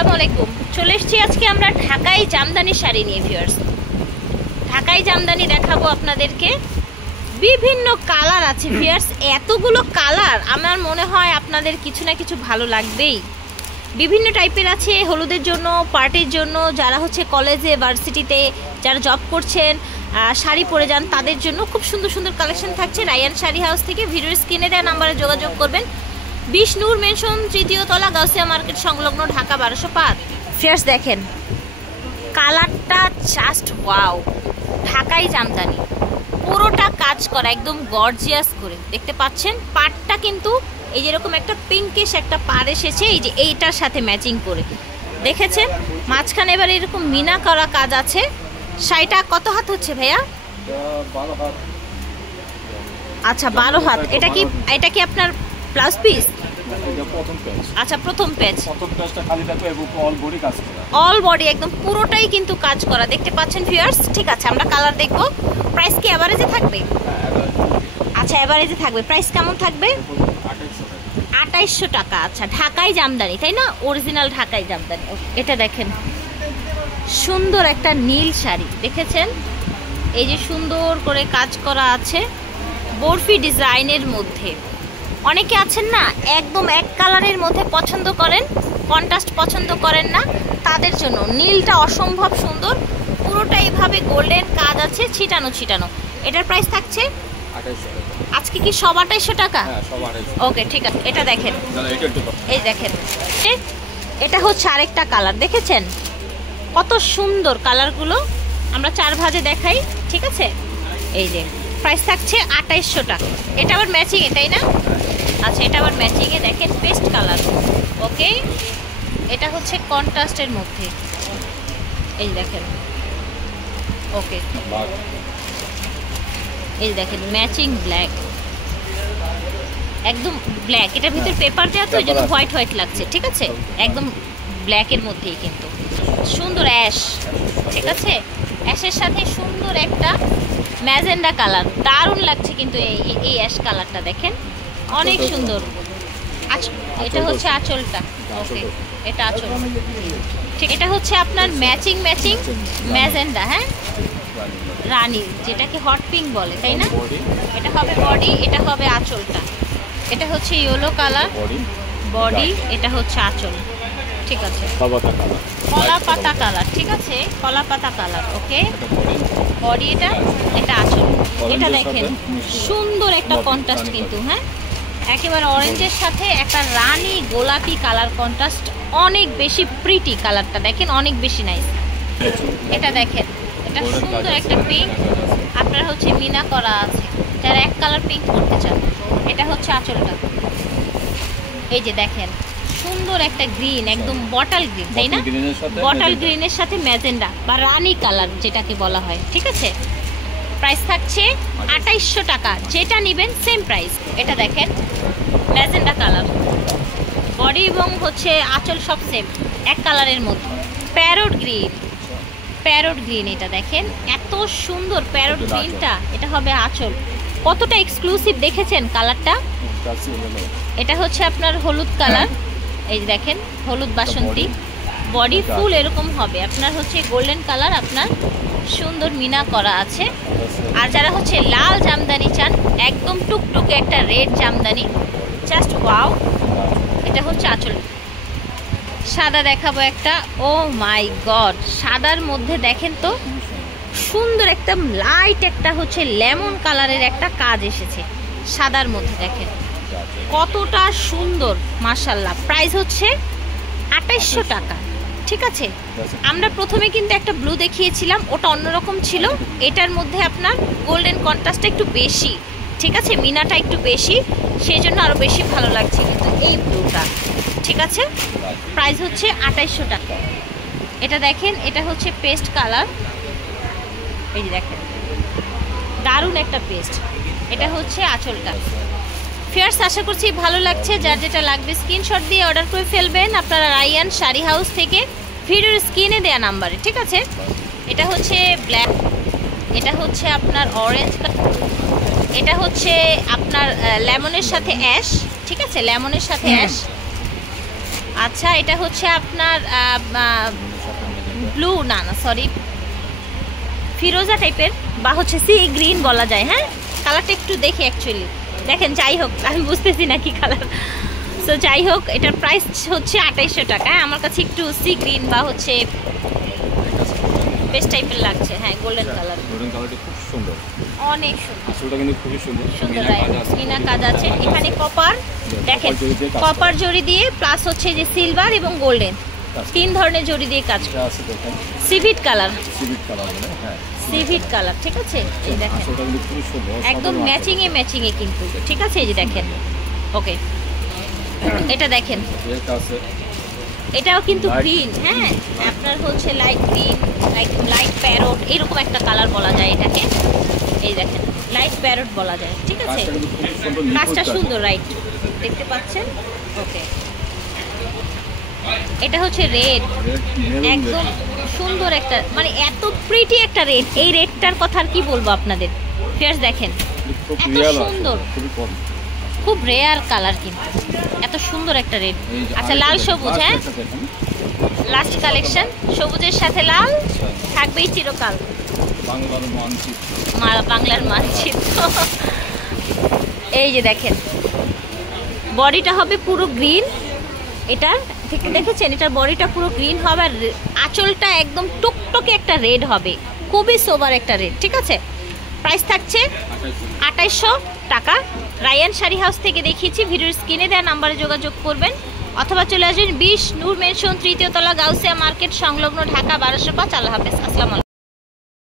আসসালামু আলাইকুম। চলে এসেছি আজকে আমরা ঢাকাই জামদানি শাড়ি নিয়ে ভিউয়ার্স। ঢাকাই জামদানি দেখাবো আপনাদেরকে। বিভিন্ন কালার আছে ভিউয়ার্স, এতগুলো কালার আমার মনে হয় আপনাদের কিছু না কিছু ভালো লাগবেই। বিভিন্ন টাইপের আছে, হলুদের জন্য, পার্টির জন্য, যারা হচ্ছে কলেজে ভার্সিটিতে যারা জব করছেন, শাড়ি পরে যান তাদের জন্য খুব সুন্দর সুন্দর কালেকশন থাকছে রায়ান শাড়ি হাউস থেকে। ভিডিওর স্ক্রিনে দেওয়া নাম্বারে যোগাযোগ করবেন। 20 নূর মেনশন, 3য় তলা, গাউসিয়া মার্কেট সংলগ্ন, ঢাকা 1205। ফিয়ার্স দেখেন কালারটা জাস্ট ওয়াও। ঢাকাই জামদানি পুরোটা কাজ করা একদম গর্জিয়াস করে দেখতে পাচ্ছেন। পাড়টা কিন্তু এই যেরকম একটা পিঙ্কিশ একটা পাড় এসেছে, এই যে এইটার সাথে ম্যাচিং করে দেখেছেন। মাঝখানে এবার এরকম মিনা করা কাজ আছে। শাড়িটা কত হাত হচ্ছে ভাইয়া? 12 হাত। আচ্ছা 12 হাত। এটা কি আপনার প্লাস পিস? এটা প্রথম পেজ। আচ্ছা প্রথম পেজ। প্রথম পেজটা খালি দেখো, এবং অল বডি কাজ করা। অল বডি একদম পুরোটাই কিন্তু কাজ করা দেখতে পাচ্ছেন ভিউয়ার্স। ঠিক আছে, আমরা কালার দেখব। প্রাইস কি এভারেজে থাকবে? আচ্ছা এভারেজে থাকবে। প্রাইস কেমন থাকবে? 2800 টাকা। আচ্ছা ঢাকাই জামদানি তাই না? অরিজিনাল ঢাকাই জামদানি। এটা দেখেন সুন্দর একটা নীল শাড়ি দেখেছেন, এই যে সুন্দর করে কাজ করা আছে বরফি ডিজাইনের মধ্যে। অনেকে আছেন না একদম এক কালারের মধ্যে পছন্দ করেন, কন্ট্রাস্ট পছন্দ করেন না, তাদের জন্য নীলটা অসম্ভব সুন্দর। পুরোটা এইভাবে গোল্ডেন কাজ আছে, ছিটানো ছিটানো। এটার প্রাইস থাকছে 2800 টাকা। আজকে কি সব 2800 টাকা? হ্যাঁ সব 2800। ওকে ঠিক আছে। এটা দেখেন, এটা একটু এই দেখেন এটা হচ্ছে আরেকটা কালার দেখেছেন কত সুন্দর কালারগুলো। আমরা 4 ভাজে দেখাই, ঠিক আছে। এই যে প্রাইস থাকছে 2800 টাকা। এটা আবার ম্যাচিং এ তাই না? আচ্ছা এটা আবার ম্যাচিং এ দেখেন, পেস্ট কালার। ওকে এটা হচ্ছে কন্ট্রাস্টের মধ্যে, এই দেখেন। ওকে এই দেখেন ম্যাচিং ব্ল্যাক, একদম ব্ল্যাক। এটার ভিতর পেপার দেওয়া তো ওই জন্য হোয়াইট হোয়াইট লাগছে, ঠিক আছে। একদম ব্ল্যাকের মধ্যেই কিন্তু সুন্দর অ্যাশ, ঠিক আছে। অ্যাশের সাথে সুন্দর একটা ম্যাজেন্ডা কালার, দারুণ লাগছে কিন্তু এই অ্যাশ কালারটা দেখেন, অনেক সুন্দর। এটা হচ্ছে আঁচলটা। ওকে এটা আঁচল, ঠিক। এটা হচ্ছে আপনার ম্যাচিং ম্যাজেন্ডা, হ্যাঁ রানী, যেটাকে হট পিঙ্ক বলে তাই না? এটা হবে বডি, এটা হবে আঁচলটা। এটা হচ্ছে ইয়েলো কালার বডি, এটা হচ্ছে আঁচল, ঠিক আছে। কলা পাতা কালার, ঠিক আছে, কলা পাতা কালার। ওকে বডি এটা আঁচল। এটা দেখেন সুন্দর একটা কন্ট্রাস্ট কিন্তু, হ্যাঁ একেবারে অরেঞ্জের সাথে একটা রানী গোলাপি কালার কন্ট্রাস্ট, অনেক বেশি প্রিটি কালারটা দেখেন, অনেক বেশি নাইস। এটা দেখেন এটা সুন্দর একটা পিঙ্ক, আপনার হচ্ছে মিনা করা আছে যারা এক কালার পিঙ্ক করতে চান। এটা হচ্ছে আঁচলটা। এই যে দেখেন সুন্দর একটা গ্রিন, একদম বটল গ্রিন তাই না? বটল গ্রিনের সাথে ম্যাজেন্ডা বা রানী কালার যেটাকে বলা হয়, ঠিক আছে। প্রাইস থাকছে 2800 টাকা। যেটা নেবেন সেম প্রাইস। এটা দেখেন ম্যাজেন্ডা কালার, বডি এবং হচ্ছে আঁচল সব সেম এক কালারের মধ্যে। প্যারট গ্রিন এটা দেখেন এত সুন্দর প্যারট গ্রিনটা। এটা হবে আঁচল, কতটা এক্সক্লুসিভ দেখেছেন কালারটা। এটা হচ্ছে আপনার হলুদ কালার, এই দেখেন হলুদ বাসন্তী। বডি ফুল এরকম হবে আপনার হচ্ছে গোল্ডেন কালার, আপনার সুন্দর মিনা করা আছে। আর যারা হচ্ছে লাল জামদানি চান, একদম টুকটুকে একটা রেড জামদানি, জাস্ট ওয়াও। এটা হচ্ছে আঁচল। সাদা দেখাবো একটা, ও মাই গড, সাদার মধ্যে দেখেন তো সুন্দর একটা লাইট একটা হচ্ছে লেমন কালারের একটা কাজ এসেছে সাদার মধ্যে, দেখেন কতটা সুন্দর মাশাআল্লাহ। প্রাইস হচ্ছে 2800 টাকা, ঠিক আছে। আমরা প্রথমে কিন্তু একটা ব্লু দেখিয়েছিলাম, ওটা অন্যরকম ছিল। এটার মধ্যে আপনার গোল্ডেন কন্ট্রাস্টটা একটু বেশি, ঠিক আছে, মিনাটা একটু বেশি, সেই জন্য আরও বেশি ভালো লাগছে কিন্তু এই ব্লুটা, ঠিক আছে। প্রাইস হচ্ছে 2800 টাকা। এটা দেখেন এটা হচ্ছে পেস্ট কালার, এই যে দেখেন দারুণ একটা পেস্ট। এটা হচ্ছে আঁচলটা। ফিয়ার্স আশা করছি ভালো লাগছে। যার যেটা লাগবে স্ক্রিনশট দিয়ে অর্ডার করে ফেলবেন আপনারা রায়ান শাড়ি হাউস থেকে, ভিডিওর স্ক্রিনে দেওয়া নাম্বারে, ঠিক আছে। এটা হচ্ছে ব্ল্যাক, এটা হচ্ছে আপনার অরেঞ্জ, এটা হচ্ছে আপনার লেমনের সাথে অ্যাশ, ঠিক আছে, লেমনের সাথে অ্যাশ। আচ্ছা, এটা হচ্ছে আপনার ব্লু, না সরি, ফিরোজা টাইপের বা হচ্ছে সি গ্রিন বলা যায়। হ্যাঁ, কালারটা একটু দেখি অ্যাকচুয়ালি, দেখেন, যাই হোক আমি বুঝতেছি না কি কালার। সো যাই হোক, এটার প্রাইস হচ্ছে 2800 টাকা। হ্যাঁ, আমার কাছে একটু সি গ্রিন বা হচ্ছে বেস্ট টাইপের লাগছে। হ্যাঁ, গোল্ডেন কালার, গোল্ডেন কালারটা খুব সুন্দর, অনেক সুন্দর। আসলটা কিন্তু খুবই সুন্দর, সুন্দর মিনা কাজ আছে এখানে। কপার, দেখেন কপার জড়ি দিয়ে, প্লাস হচ্ছে যে সিলভার এবং গোল্ডেন, 3 ধরনের জড়ি দিয়ে কাজ করা আছে। দেখেন সিভিট কালার, সিভিট কালার মানে হ্যাঁ সিভিট কালার, ঠিক আছে। এই দেখেন আসলটা কিন্তু খুবই সুন্দর, একদম ম্যাচিং এ কিন্তু, ঠিক আছে। এই যে দেখেন, ওকে, এটা দেখেন, এটা আছে, এটাও কিন্তু গ্রিন। হ্যাঁ, আপনার হচ্ছে লাইট গ্রিন, লাইট প্যারট, এরকম একটা কালার বলা যায় এটাকে। এই দেখেন, লাইট প্যারট বলা যায়, ঠিক আছে। কাজটা সুন্দর, রাইট, দেখতে পাচ্ছেন। ওকে, এটা হচ্ছে রেড, একদম সুন্দর একটা, মানে এত প্রিটি একটা রেড। এই রেডটার কথা আর কি বলবো আপনাদের। ফিয়ার্স দেখেন, এত সুন্দর, খুব রেয়ার কালার কিন্তু, এত সুন্দর একটা রেড। আচ্ছা, লাল সবুজ, হ্যাঁ লাস্ট কালেকশন, সবুজের সাথে লাল থাকবেই চিরকাল, বাংলার মানচিত্র। এই যে দেখেন, বডিটা হবে পুরো গ্রিন, এটার ঠিক দেখেছেন, এটার বডিটা পুরো গ্রিন হবে, আর আঁচলটা একদম টুকটকে একটা রেড হবে, খুবই সোবার একটা রেড, ঠিক আছে। প্রাইস থাকছে 2800 টাকা। রায়ান শাড়ি হাউস থেকে দেখিয়েছি, ভিডিওর স্ক্রিনে দেওয়া নাম্বারে যোগাযোগ করবেন, অথবা চলে আসবেন 20 নূর মেনশন, 3য় তলা, গাউসিয়া মার্কেট সংলগ্ন, ঢাকা 1205। আল্লাহ হাফেজ, আসসালামু আলাইকুম।